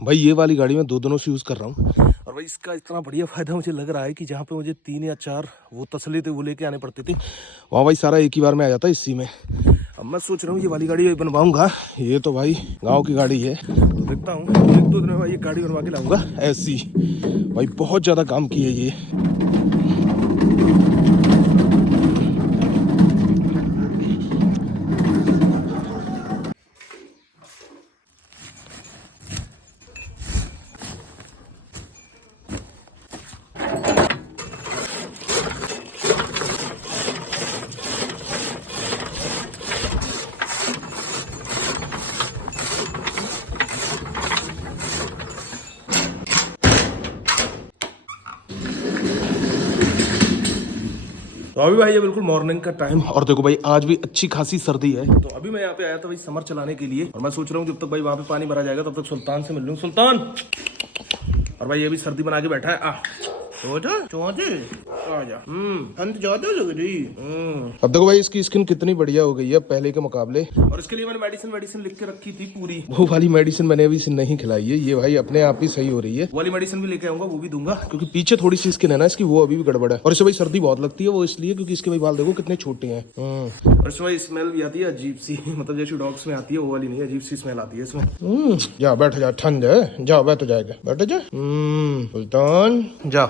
भाई ये वाली गाड़ी मैं 2 दिनों से यूज कर रहा हूँ और भाई इसका इतना बढ़िया फायदा मुझे लग रहा है कि जहाँ पे मुझे 3 या 4 वो तसले थे वो लेके आने पड़ते थे, वहाँ भाई सारा एक ही बार में आ जाता है इसी में। अब मैं सोच रहा हूँ ये वाली गाड़ी बनवाऊंगा। ये तो भाई गाँव की गाड़ी है, तो देखता हूँ 1-2 दिन में भाई ये गाड़ी बनवा के लाऊंगा ऐसी। भाई बहुत ज्यादा काम की है ये। तो अभी भाई ये बिल्कुल मॉर्निंग का टाइम, और देखो भाई आज भी अच्छी खासी सर्दी है। तो अभी मैं यहाँ पे आया था भाई समर चलाने के लिए, और मैं सोच रहा हूँ जब तक भाई वहाँ पे पानी भरा जाएगा तब तक सुल्तान से मिल लूँ। सुल्तान, और भाई ये भी सर्दी बना के बैठा है। अब देखो भाई इसकी स्किन कितनी बढ़िया हो गई है पहले के मुकाबले, और इसके लिए मैंने मेडिसिन लिख के रखी थी पूरी। वो वाली मेडिसिन मैंने अभी नहीं खिलाई है, ये भाई अपने आप ही सही हो रही है। वो वाली मेडिसिन भी लेके आऊंगा, वो भी दूंगा, क्योंकि पीछे थोड़ी सी स्किन है ना इसकी, वो अभी भी गड़बड़ है। और इसे भाई सर्दी बहुत लगती है, वो इसलिए क्योंकि इसके भाई बाल देखो कितने छोटे हैं। और इसमें भाई स्मेल भी आती है अजीब सी, मतलब जैसे डॉग्स में आती है वो वाली नहीं, अजीब सी स्मेल आती है इसमें। जा बैठ जा, ठंड है, जा बैठ जाएगा, बैठ जा सुल्तान जा।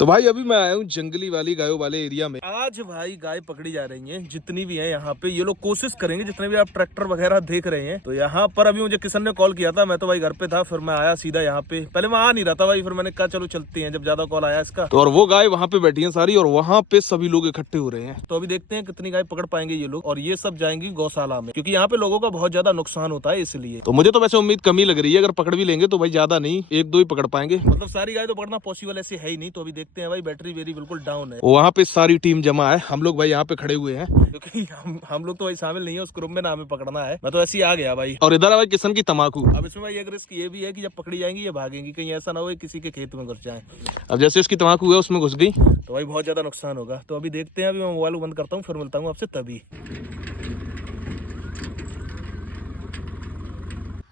तो भाई अभी मैं आया हूँ जंगली वाली गायों वाले एरिया में। आज भाई गाय पकड़ी जा रही हैं जितनी भी हैं यहाँ पे। ये लोग कोशिश करेंगे, जितने भी आप ट्रैक्टर वगैरह देख रहे हैं। तो यहाँ पर अभी मुझे किशन ने कॉल किया था, मैं तो भाई घर पे था, फिर मैं आया सीधा यहाँ पे। पहले मैं आ नहीं रहा था भाई, फिर मैंने कहा चलो चलते हैं जब ज्यादा कॉल आया इसका। तो और वो गाय वहाँ पे बैठी है सारी, और वहाँ पे सभी लोग इकट्ठे हो रहे हैं। तो अभी देखते हैं कितनी गाय पकड़ पाएंगे ये लोग, और ये सब जाएंगी गौशाला में, क्योंकि यहाँ पे लोगों का बहुत ज्यादा नुकसान होता है इसलिए। तो मुझे तो वैसे उम्मीद कमी लग रही है, अगर पकड़ भी लेंगे तो भाई ज्यादा नहीं, 1-2 ही पकड़ पाएंगे। मतलब सारी गाय तो पकड़ना पॉसिबल ऐसे है ही नहीं। तो अभी देखते हैं भाई, बैटरी बिल्कुल डाउन है। वहाँ पे सारी टीम जमा है, हम लोग भाई यहाँ पे खड़े हुए हैं, क्योंकि हम लोग तो भाई शामिल नहीं है उस ग्रुप में, ना हमें पकड़ना है। मैं तो ऐसे ही आ गया भाई। और इधर है भाई किशन की तम्बाकू। अब इसमें भाई एक रिस्क ये भी है कि जब पकड़ी जाएंगी ये भागेंगी, कहीं ऐसा ना हो किसी के खेत में घुस जाए। अब जैसे इसकी तम्बाकू है उसमें घुस गई तो भाई बहुत ज्यादा नुकसान होगा। तो अभी देखते हैं, अभी मैं मोबाइल बंद करता हूँ, फिर मिलता हूँ आपसे तभी।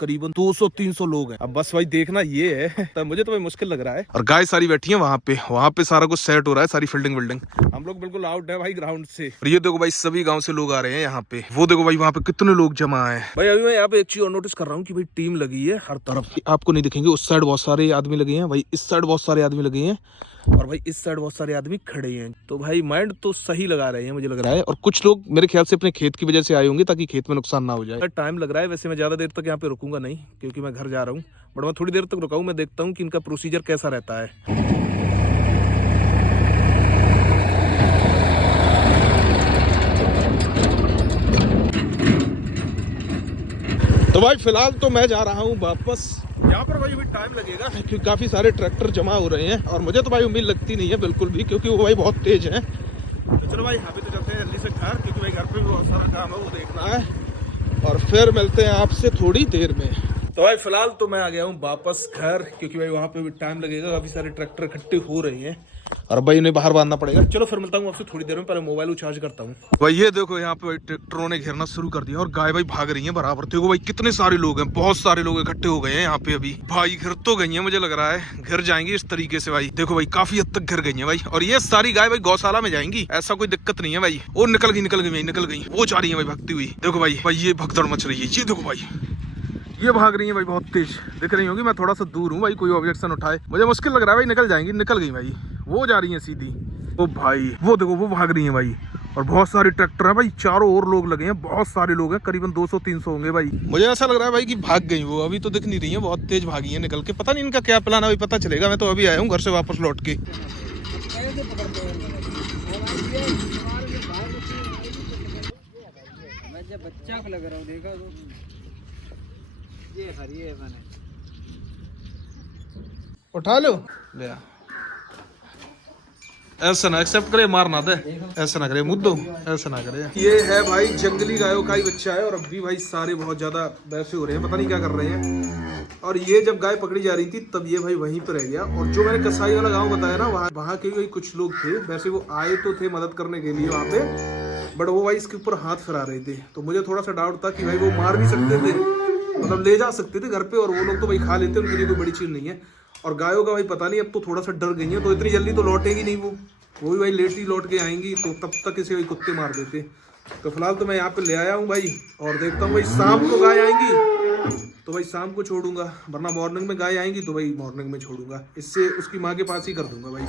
करीबन 200-300 लोग हैं। अब बस भाई देखना ये है, तब मुझे तो भाई मुश्किल लग रहा है। और गाय सारी बैठी है वहाँ पे सारा कुछ सेट हो रहा है, सारी फील्डिंग विल्डिंग। हम लोग बिल्कुल आउट है भाई ग्राउंड से। और ये देखो भाई सभी गांव से लोग आ रहे हैं यहाँ पे। वो देखो भाई वहाँ पे कितने लोग जमा है भाई। अभी मैं यहाँ पे एक चीज और नोटिस कर रहा हूँ कि भाई टीम लगी है हर तरफ। आपको नहीं दिखेंगे, उस साइड बहुत सारे आदमी लगे हैं भाई, इस साइड बहुत सारे आदमी लगे हैं, और भाई इस साइड बहुत सारे आदमी खड़े हैं। तो भाई माइंड तो सही लगा रहे हैं मुझे लग रहा है। और कुछ लोग मेरे ख्याल से अपने खेत की वजह से आए होंगे, ताकि खेत में नुकसान ना हो जाए। टाइम लग रहा है वैसे, मैं ज्यादा देर तक यहाँ पे रुकूंगा नहीं, क्योंकि मैं घर जा रहा हूँ। बट मैं थोड़ी देर तक रुका हूँ, मैं देखता हूँ कि इनका प्रोसीजर कैसा रहता है। तो भाई फिलहाल तो मैं जा रहा हूँ वापस। यहाँ पर भाई अभी टाइम लगेगा, क्योंकि काफी सारे ट्रैक्टर जमा हो रहे हैं, और मुझे तो भाई उम्मीद लगती नहीं है बिल्कुल भी, क्योंकि वो भाई बहुत तेज हैं। तो चलो भाई यहाँ पे तो चलते हैं जल्दी से घर, क्योंकि भाई घर पे भी बहुत सारा काम है वो देखना है, और फिर मिलते हैं आपसे थोड़ी देर में। तो भाई फिलहाल तो मैं आ गया हूँ वापस घर, क्योंकि भाई वहाँ पे भी टाइम लगेगा, काफी सारे ट्रैक्टर इकट्ठे हो रहे हैं और भाई उन्हें बाहर बांधना पड़ेगा। चलो फिर मिलता हूँ आपसे थोड़ी देर में, पहले मोबाइल को चार्ज करता हूँ। भाई ये देखो यहाँ पे भाई ट्रैक्टरों ने घेरना शुरू कर दिया और गाय भाई भाग रही है बराबर। देखो भाई कितने सारे लोग हैं, बहुत सारे लोग इकट्ठे हो गए हैं यहाँ पे। अभी भाई घर तो गई है, मुझे लग रहा है घर जाएंगे इस तरीके से भाई। देखो भाई काफी हद तक घर गई है भाई, और ये सारी गाय भाई गौशाला में जाएंगी, ऐसा कोई दिक्कत नहीं है भाई। वो निकल गई वो जा रही है भाई भागती हुई। देखो भाई ये भगदड़ मच रही है, ये देखो भाई ये भाग रही है भाई, बहुत तेज दिख रही होगी। मैं थोड़ा सा दूर हूँ भाई, कोई ऑब्जेक्शन उठाए मुझे मुश्किल लग रहा है भाई। निकल जाएंगी, निकल गई भाई, वो जा रही है सीधी। ओ भाई वो देखो वो भाग रही है भाई, और बहुत सारे ट्रैक्टर हैं भाई, चारों ओर लोग लगे हैं, बहुत सारे लोग हैं, करीबन 200-300 होंगे भाई। मुझे ऐसा लग रहा है भाई कि भाग गई वो, अभी तो दिख नहीं रही है, बहुत तेज भागी है निकल के। पता नहीं इनका क्या प्लान है, अभी पता चलेगा। मैं तो अभी आया हूँ घर से वापस लौट के। बच्चा को लग रहा हूँ, देखा तो ये हरी है मैंने उठा लो ले। ऐसा ना एक्सेप्ट करे, मार ना दे, ऐसा ना करे मुद्दो, ऐसा ना करे। ये है भाई जंगली गायों का ही बच्चा है, और अब भी भाई सारे बहुत ज्यादा वैसे हो रहे हैं, पता नहीं क्या कर रहे हैं। और ये जब गाय पकड़ी जा रही थी तब ये भाई वहीं पर रह गया। और जो मैंने कसाई वाला गाँव बताया ना, वहाँ के भी कुछ लोग थे, वैसे वो आए तो थे मदद करने के लिए वहाँ पे, बट वो भाई इसके ऊपर हाथ फिरा रहे थे। तो मुझे थोड़ा सा डाउट था कि भाई वो मार भी सकते थे, मतलब ले जा सकते थे घर पे, और वो लोग तो भाई खा लेते, उनके लिए कोई बड़ी चीज नहीं है। और गायों का भाई पता नहीं, अब तो थोड़ा सा डर गई है, तो इतनी जल्दी तो लौटेगी नहीं वो भी भाई लेट ही लौट के आएंगी, तो तब तक इसे भाई कुत्ते मार देते। तो फिलहाल तो मैं यहाँ पे ले आया हूँ भाई, और देखता हूँ भाई शाम को गाय आएंगी तो भाई शाम को छोड़ूंगा, वरना मॉर्निंग में गाय आएंगी तो भाई मॉर्निंग में छोड़ूंगा। इससे उसकी माँ के पास ही कर दूंगा भाई,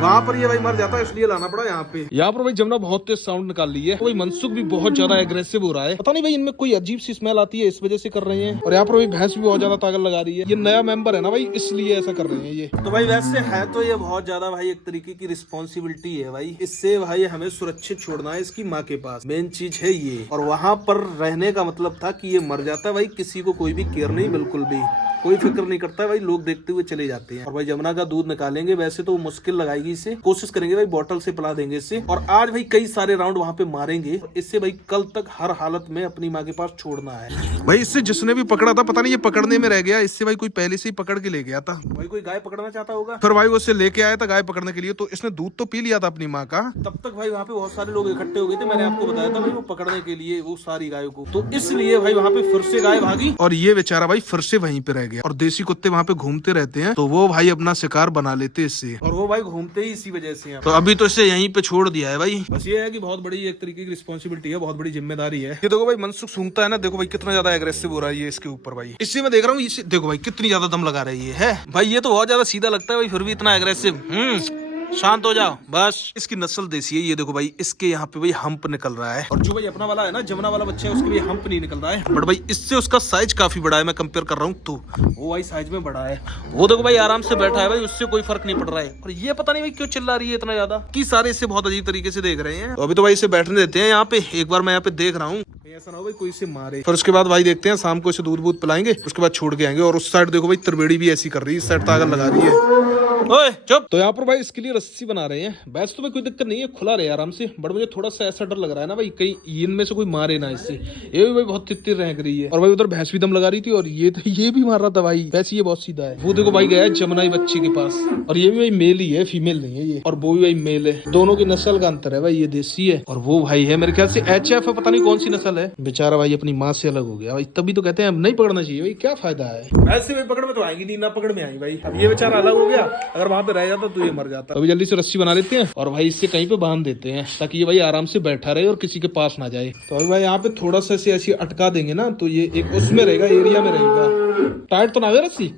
वहां पर ये भाई मर जाता है, इसलिए लाना पड़ा यहाँ पे। यहाँ पर भाई जमुना बहुत तेज साउंड निकाल ली है, भाई मनसुख भी बहुत ज्यादा एग्रेसिव हो रहा है, पता नहीं भाई इनमें कोई अजीब सी स्मेल आती है, इस वजह से कर रहे हैं। और यहाँ पर भाई भैंस भी बहुत ज्यादा ताकत लगा रही है, ये नया मेंबर है ना भाई, इसलिए ऐसा कर रहे हैं ये। तो भाई वैसे है तो ये बहुत ज्यादा भाई एक तरीके की रिस्पॉन्सिबिलिटी है भाई, इससे भाई हमें सुरक्षित छोड़ना है इसकी माँ के पास, मेन चीज है ये। और वहां पर रहने का मतलब था कि ये मर जाता है भाई, किसी को कोई भी केयर नहीं, बिल्कुल भी कोई फिक्र नहीं करता है भाई, लोग देखते हुए चले जाते हैं। और भाई जमुना का दूध निकालेंगे, वैसे तो मुश्किल लगाएगी इसे, कोशिश करेंगे भाई बोतल से पिला देंगे इसे। और आज भाई कई सारे राउंड वहां पे मारेंगे, इससे भाई कल तक हर हालत में अपनी माँ के पास छोड़ना है भाई। इससे जिसने भी पकड़ा था, पता नहीं ये पकड़ने में रह गया, इससे भाई कोई पहले से ही पकड़ के ले गया था भाई, कोई गाय पकड़ना चाहता होगा, फिर भाई वो उससे लेके आया था गाय पकड़ने के लिए, तो इसने दूध तो पी लिया था अपनी माँ का। तब तक भाई वहाँ पे बहुत सारे लोग इकट्ठे हो गए थे, मैंने आपको बताया था भाई, वो पकड़ने के लिए वो सारी गायों को, तो इसलिए भाई वहाँ पे फिर से गाय भागी, और ये बेचारा भाई फिर से वहीं पे रह गया। और देसी कुत्ते वहाँ पे घूमते रहते हैं, तो वो भाई अपना शिकार बना लेते इससे, और वो भाई घूमते ही इसी वजह से। तो अभी तो इसे यहीं पे छोड़ दिया है भाई। बस ये है कि बहुत बड़ी एक तरीके की रिस्पॉन्सिबिलिटी है, बहुत बड़ी जिम्मेदारी है। ये देखो भाई मनसुख सूंघता है ना, देखो भाई कितना ज्यादा एग्रेसिव हो रहा है ये इसके ऊपर भाई। इससे मैं देख रहा हूँ, इसे देखो भाई कितनी ज्यादा दम लगा रही है भाई, ये तो बहुत ज्यादा सीधा लगता है भाई, फिर भी इतना एग्रेसिव। शांत हो जाओ बस। इसकी नस्ल देसी है, ये देखो भाई इसके यहाँ पे भाई हम्प निकल रहा है, और जो भाई अपना वाला है ना जमुना वाला बच्चा है, उसके भी हम्प नहीं निकल रहा है, बट भाई इससे उसका साइज काफी बड़ा है। मैं कंपेयर कर रहा हूँ तो वो भाई साइज में बड़ा है, वो देखो भाई आराम से बैठा है भाई, उससे कोई फर्क नहीं पड़ रहा है। और ये पता नहीं भाई क्यों चिल्ला रही है इतना ज्यादा, कि सारे इससे बहुत अजीब तरीके से देख रहे हैं। तो अभी तो भाई इसे बैठने देते हैं यहाँ पे, एक बार मैं यहाँ पे देख रहा हूँ, ऐसा ना हो भाई कोई इसे मारे। फिर उसके बाद भाई देखते हैं, शाम को इसे दूध बूध पिलाएंगे, उसके बाद छोड़ के आएंगे। और उस साइड देखो भाई त्रिवेणी भी ऐसी कर रही है, इस साइड ताकत लगा रही है। ओए चुप। तो यहाँ पर भाई इसके लिए रस्सी बना रहे हैं, वैसे तो भाई कोई दिक्कत नहीं है, खुला रहे आराम से, बट मुझे थोड़ा सा ऐसा डर लग रहा है ना भाई, कहीं इनमें से कोई मारे ना इससे। ये भी भाई बहुत तितर रह रही है, और भाई उधर भैंस भी दम लगा रही थी, और ये भी मार रहा था भाई, वैसे ये बहुत सीधा है। वो देखो भाई गया है जमुनाई बच्चे के पास, और ये भी भाई मेल ही है, फीमेल नहीं है ये, और वो भी भाई मेल है। दोनों की नस्ल का अंतर है भाई, ये देसी है और वो भाई है मेरे ख्याल से HF है, पता नहीं कौन सी नस्ल है। बेचारा भाई अपनी माँ से अलग हो गया भाई, तभी तो कहते हैं नहीं पकड़ना चाहिए भाई, क्या फायदा है। वैसे भाई पकड़ में तो आएगी नहीं, ना पकड़ में आई भाई। अब ये बेचारा अलग हो गया, अगर वहां पे रह जाता तो ये मर जाता। अभी जल्दी से रस्सी बना लेते हैं, और भाई इससे कहीं पे बांध देते हैं, ताकि ये भाई आराम से बैठा रहे और किसी के पास ना जाए। तो अभी भाई यहाँ पे थोड़ा सा ऐसे अटका देंगे ना, तो ये एक उसमें रहेगा, एरिया में रहेगा। टाइट तो ना है रस्सी,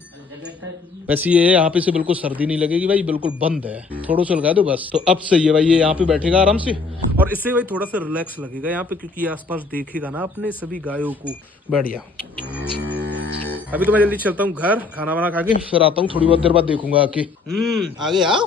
वैसे ये यहाँ पे से बिल्कुल सर्दी नहीं लगेगी भाई, बिल्कुल बंद है, थोड़ा सा लगा दो बस। तो अब सही है भाई, ये यहाँ पे बैठेगा आराम से, और इससे भाई थोड़ा सा रिलैक्स लगेगा यहाँ पे, क्योंकि आसपास देखेगा ना अपने सभी गायों को। बढ़िया अभी तो मैं जल्दी चलता हूँ घर, खाना वाना खा के फिर आता हूँ, थोड़ी बहुत देर बाद देखूंगा आके। आगे आओ,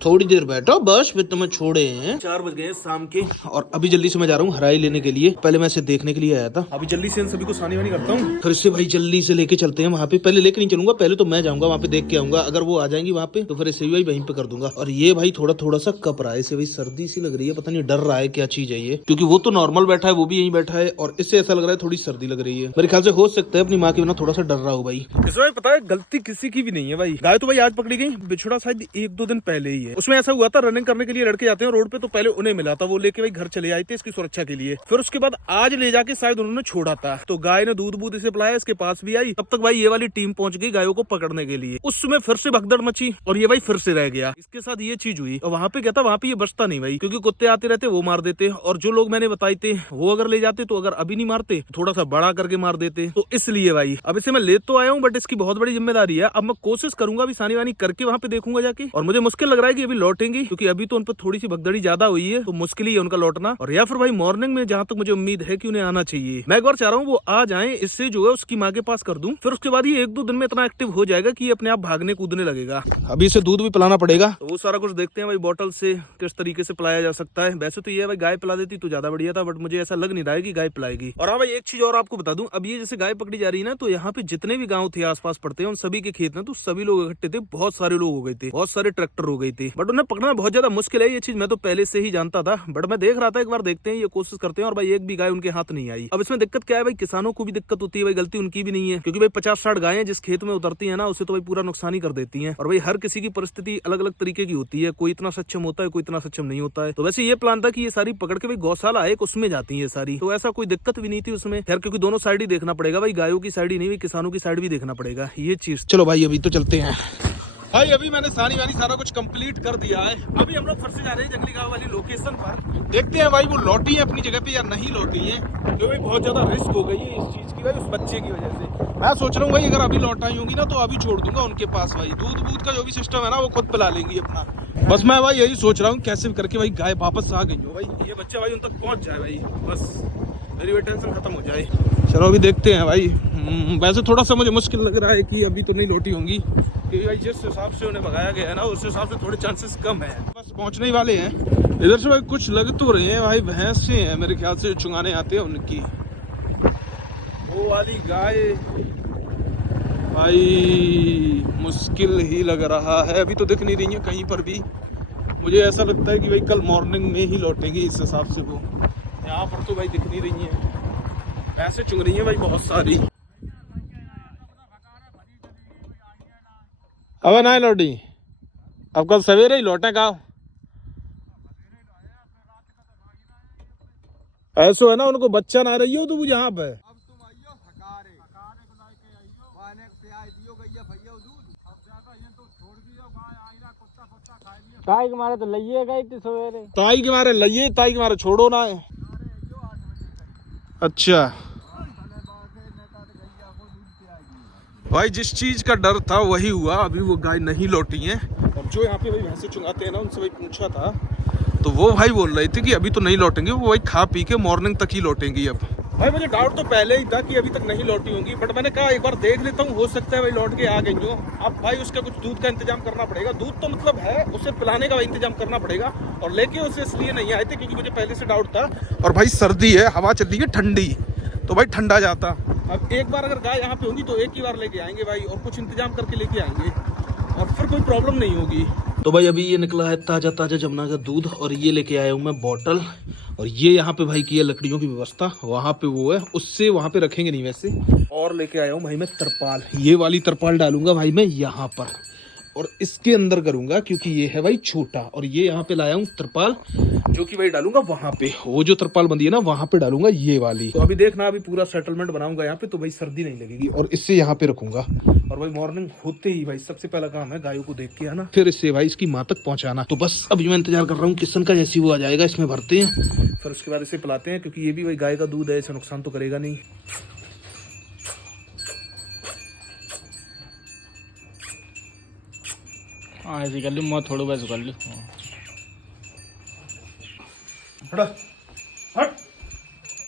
थोड़ी देर बैठो बस, फिर तुम्हें छोड़े हैं। 4 बज गए शाम के और अभी जल्दी से मैं जा रहा हूँ हराई लेने के लिए। पहले मैं इसे देखने के लिए आया था, अभी जल्दी से इन सभी को सानी वानी करता हूँ, फिर इससे भाई जल्दी से लेके चलते हैं वहाँ पे। पहले लेके नहीं चलूंगा, पहले तो मैं जाऊंगा वहाँ पे, देख के आऊंगा। अगर वो आ जाएंगी वहाँ पे तो फिर इसे भी भाई वहीं पे कर दूंगा। और ये भाई थोड़ा थोड़ा सा कप रहा है, इसे भाई सर्दी सी लग रही है, पता नहीं डर रहा है क्या चीज है ये, क्योंकि वो तो नॉर्मल बैठा है, वो भी यहीं बैठा है और इससे ऐसा लग रहा है थोड़ी सर्दी लग रही है। मेरे ख्याल से हो सकता है अपनी माँ के बिना थोड़ा सा डर रहा हो भाई। इसमें पता है गलती किसी की भी नहीं है भाई। गाय तो भाई आज पकड़ी गई, बिछड़ा शायद 1-2 दिन पहले ही है। उसमें ऐसा हुआ था, रनिंग करने के लिए लड़के जाते हैं रोड पे, तो पहले उन्हें मिला था, वो लेके भाई घर चले आए थे इसकी सुरक्षा के लिए। फिर उसके बाद आज ले जाके शायद उन्होंने छोड़ा था, तो गाय ने दूध बूध इसे पिलाया, इसके पास भी आई। तब तक भाई ये वाली टीम पहुंच गई गायों को पकड़ने के लिए। उसमें फिर से भगदड़ मची और ये भाई फिर से रह गया। इसके साथ ये चीज हुई और वहां पे क्या था, वहां पे ये बचता नहीं भाई, क्योंकि कुत्ते आते रहते वो मार देते, और जो लोग मैंने बताए थे वो अगर ले जाते तो अगर अभी नहीं मारते थोड़ा सा बड़ा करके मार देते। तो इसलिए भाई अब इसे मैं ले तो आया हूँ, बट इसकी बहुत बड़ी जिम्मेदारी है। अब मैं कोशिश करूंगा अभी सानी वानी करके वहां पे देखूंगा जाके, और मुझे मुश्किल लग रहा है कि अभी लौटेंगी, क्योंकि अभी तो उन पर थोड़ी सी भगदड़ी ज्यादा हुई है, तो मुश्किल ही है उनका लौटना। और या फिर भाई मॉर्निंग में जहां तक मुझे उम्मीद है कि उन्हें आना चाहिए। मैं एक बार चाह रहा हूँ वो आ जाए, इससे जो है उसकी माँ के पास कर दूं, फिर उसके बाद ये 1-2 दिन में इतना एक्टिव हो जाएगा कि ये अपने आप भागने कूदने लगेगा। अभी इसे दूध भी पिलाना पड़ेगा, तो वो सारा कुछ देखते हैं भाई बॉटल से किस तरीके से पिलाया जा सकता है। वैसे तो ये भाई गाय पिला देती तो ज्यादा बढ़िया था, बट मुझे ऐसा लग नहीं रहा है कि गाय पिलाएगी। और हाँ भाई एक चीज और आपको बता दूं, अब ये जैसे गाय पकड़ी जा रही है ना, तो यहाँ पे जितने भी गाँव थे आसपास पड़ते हैं, उन सभी के खेत में तो सभी लोग इकट्ठे थे, बहुत सारे लोग हो गए थे, बहुत सारे ट्रैक्टर हो गए थे, बट उन्हें पकड़ना बहुत ज्यादा मुश्किल है। ये चीज मैं तो पहले से ही जानता था, बट मैं देख रहा था एक बार देखते हैं, ये कोशिश करते हैं। और भाई एक भी गाय उनके हाथ नहीं आई। अब इसमें दिक्कत क्या है भाई, किसानों को भी दिक्कत होती है भाई, गलती उनकी भी नहीं है, क्योंकि भाई 50-60 गायें जिस खेत में उतरती है ना, उसे तो भाई पूरा नुकसान ही कर देती है। और भाई हर किसी की परिस्थिति अलग अलग तरीके की होती है, कोई इतना सक्षम होता है, कोई इतना सक्षम नहीं होता है। तो वैसे ये प्लान था कि ये सारी पकड़ के भाई गौशाला है उसमें जाती है सारी, तो ऐसा कोई दिक्कत भी नहीं थी उसमें। खैर क्योंकि दोनों साइड ही देखना पड़ेगा भाई, गायों की साइड ही नहीं भाई, किसानों की साइड भी देखना पड़ेगा ये चीज। चलो भाई अभी तो चलते हैं भाई। अभी मैंने सानी वानी सारा कुछ कंप्लीट कर दिया है। अभी हम लोग फिर से जा रहे हैं जंगली गांव वाली लोकेशन पर। देखते हैं भाई वो लौटी है अपनी जगह पे या नहीं लौटी है, जो भाई बहुत ज्यादा रिस्क हो गई है इस चीज की भाई, उस बच्चे की वजह से। मैं सोच रहा हूँ भाई अगर अभी लौटाई होंगी ना तो अभी छोड़ दूंगा उनके पास भाई, दूध बूध का जो भी सिस्टम है ना वो खुद पिला लेंगी अपना। बस मैं भाई यही सोच रहा हूँ कैसे करके भाई गाय वापस आ गई हो भाई, ये बच्चा भाई उन तक पहुंच जाए भाई, बस मेरी भी टेंशन खत्म हो जाए। चलो अभी देखते हैं भाई। वैसे थोड़ा सा मुझे मुश्किल लग रहा है कि अभी तो नहीं लौटी होंगी, क्योंकि भाई जिस हिसाब से उन्हें भगाया गया है ना, उस हिसाब से थोड़े चांसेस कम है। बस पहुंचने ही वाले हैं। इधर से भाई कुछ लग तो रहे हैं भाई, भैंसे हैं मेरे ख्याल से चुंगाने आते हैं उनकी। वो वाली गाय भाई मुश्किल ही लग रहा है, अभी तो दिख नहीं रही है कहीं पर भी। मुझे ऐसा लगता है कि भाई कल मॉर्निंग में ही लौटेंगे इस हिसाब से। वो यहाँ पर तो भाई दिख नहीं रही है, ऐसे चुंग रही है भाई बहुत सारी। अब ना लौटी, अब कल सवेरे ही लौटे गाँव। ऐसा है ना, उनको बच्चा ना रही हो तो वो यहाँ पे ताई के मारे तो लइए गई थी सवेरे, ताई के मारे लइए, ताई के मारे छोड़ो ना है। अच्छा भाई जिस चीज का डर था वही हुआ, अभी वो गाय नहीं लौटी है। और जो यहाँ पे भाई भैंसे चुंगाते हैं ना, उनसे भाई पूछा था तो वो भाई बोल रहे थे कि अभी तो नहीं लौटेंगे, वो भाई खा पी के मॉर्निंग तक ही लौटेंगी। अब भाई मुझे डाउट तो पहले ही था कि अभी तक नहीं लौटी होंगी, बट मैंने कहा एक बार देख लेता हूँ, हो सकता है भाई लौट के आ गई हो। अब भाई उसका कुछ दूध का इंतजाम करना पड़ेगा, दूध तो मतलब है, उसे पिलाने का इंतजाम करना पड़ेगा। और लेके उसे इसलिए नहीं आए थे क्योंकि मुझे पहले से डाउट था। और भाई सर्दी है, हवा चल रही है ठंडी, तो भाई ठंडा जाता। अब एक बार अगर गाय यहाँ पे होगी तो एक ही बार लेके आएंगे भाई, और कुछ इंतजाम करके लेके आएंगे, और फिर कोई प्रॉब्लम नहीं होगी। तो भाई अभी ये निकला है ताजा ताजा जमुना का दूध, और ये लेके आया हूँ मैं बॉटल। और ये यहाँ पे भाई की है लकड़ियों की व्यवस्था, वहाँ पे वो है, उससे वहाँ पे रखेंगे नहीं वैसे। और लेके आया हूँ भाई मैं तरपाल, ये वाली तरपाल डालूंगा भाई मैं यहाँ पर, और इसके अंदर करूंगा क्योंकि ये है भाई छोटा। और ये यहाँ पे लाया हूँ तरपाल, जो कि भाई डालूंगा वहां पे, वो जो तरपाल बंदी है ना वहां पे डालूंगा ये वाली। तो अभी देखना, अभी पूरा सेटलमेंट बनाऊंगा यहाँ पे, तो भाई सर्दी नहीं लगेगी। और इससे यहाँ पे रखूंगा, और भाई मॉर्निंग होते ही भाई सबसे पहला काम है गायों को देख के आना, फिर इससे भाई इसकी माँ तक पहुंचाना। तो बस अभी मैं इंतजार कर रहा हूँ किशन का, जैसी वो आ जाएगा इसमें भरते हैं, फिर उसके बाद इसे पिलाते हैं, क्योंकि ये भी भाई गाय का दूध है, इसे नुकसान तो करेगा नहीं। हाँ ऐसे कर ली, मैं थोड़ा वैसे कर ली।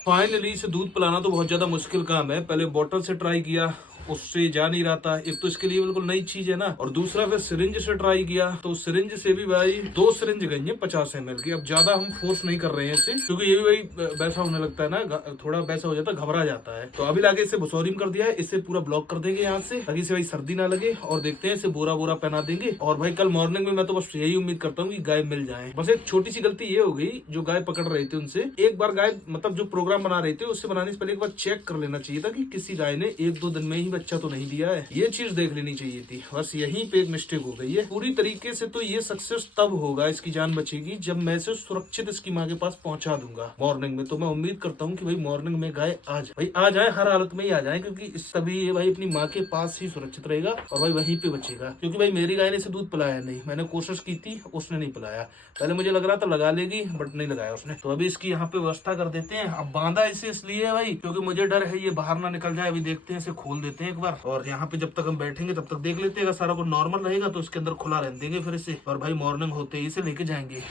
फाइनली इसे दूध पिलाना तो बहुत ज्यादा मुश्किल काम है। पहले बोतल से ट्राई किया, उससे जा नहीं रहा था। एक तो इसके लिए बिल्कुल नई चीज है ना, और दूसरा फिर सिरिंज से ट्राई किया तो सिरिंज से भी भाई 2 सिरिंज गई है 50 ml की। अब ज्यादा हम फोर्स नहीं कर रहे हैं इससे, क्योंकि ये भी भाई वैसा होने लगता है ना, थोड़ा वैसा हो जाता है, घबरा जाता है। तो अभी लाके इसे बुसोरिम कर दिया है, इससे पूरा ब्लॉक कर देंगे यहाँ से, ताकि इसे भाई सर्दी ना लगे। और देखते हैं इसे बोरा बोरा पहना देंगे। और भाई कल मॉर्निंग में मैं तो बस यही उम्मीद करता हूँ कि गाय मिल जाए। बस एक छोटी सी गलती ये हो गई, जो गाय पकड़ रहे थे उनसे एक बार गाय मतलब जो प्रोग्राम बना रहे थे उससे बनाने से पहले एक बार चेक कर लेना चाहिए था कि किसी गाय ने 1-2 दिन में ही बच्चा तो नहीं दिया है। ये चीज देख लेनी चाहिए थी। बस यहीं पे एक मिस्टेक हो गई है। पूरी तरीके से तो ये सक्सेस तब होगा, इसकी जान बचेगी, जब मैं इसे सुरक्षित इसकी माँ के पास पहुंचा दूंगा मॉर्निंग में। तो मैं उम्मीद करता हूँ कि भाई मॉर्निंग में गाय आ जाए, भाई आ जाए, हर हालत में ही आ जाए, क्योंकि इस तभी ये भाई अपनी माँ के पास ही सुरक्षित रहेगा और भाई वहीं पे बचेगा। क्योंकि भाई मेरी गाय ने इसे दूध पिलाया नहीं, मैंने कोशिश की थी, उसने नहीं पिलाया। पहले मुझे लग रहा था लगा लेगी, बट नहीं लगाया उसने। तो अभी इसकी यहाँ पे व्यवस्था कर देते हैं। अब बांधा इसे इसलिए है भाई क्योंकि मुझे डर है ये बाहर ना निकल जाए। अभी देखते हैं, इसे खोल देते हैं एक बार, और यहाँ पे जब तक हम बैठेंगे तब तक देख लेते हैं। अगर सारा कुछ नॉर्मल रहेगा तो इसके अंदर खुला रहने देंगे फिर इसे, और भाई मॉर्निंग होते ही इसे लेके जाएंगे।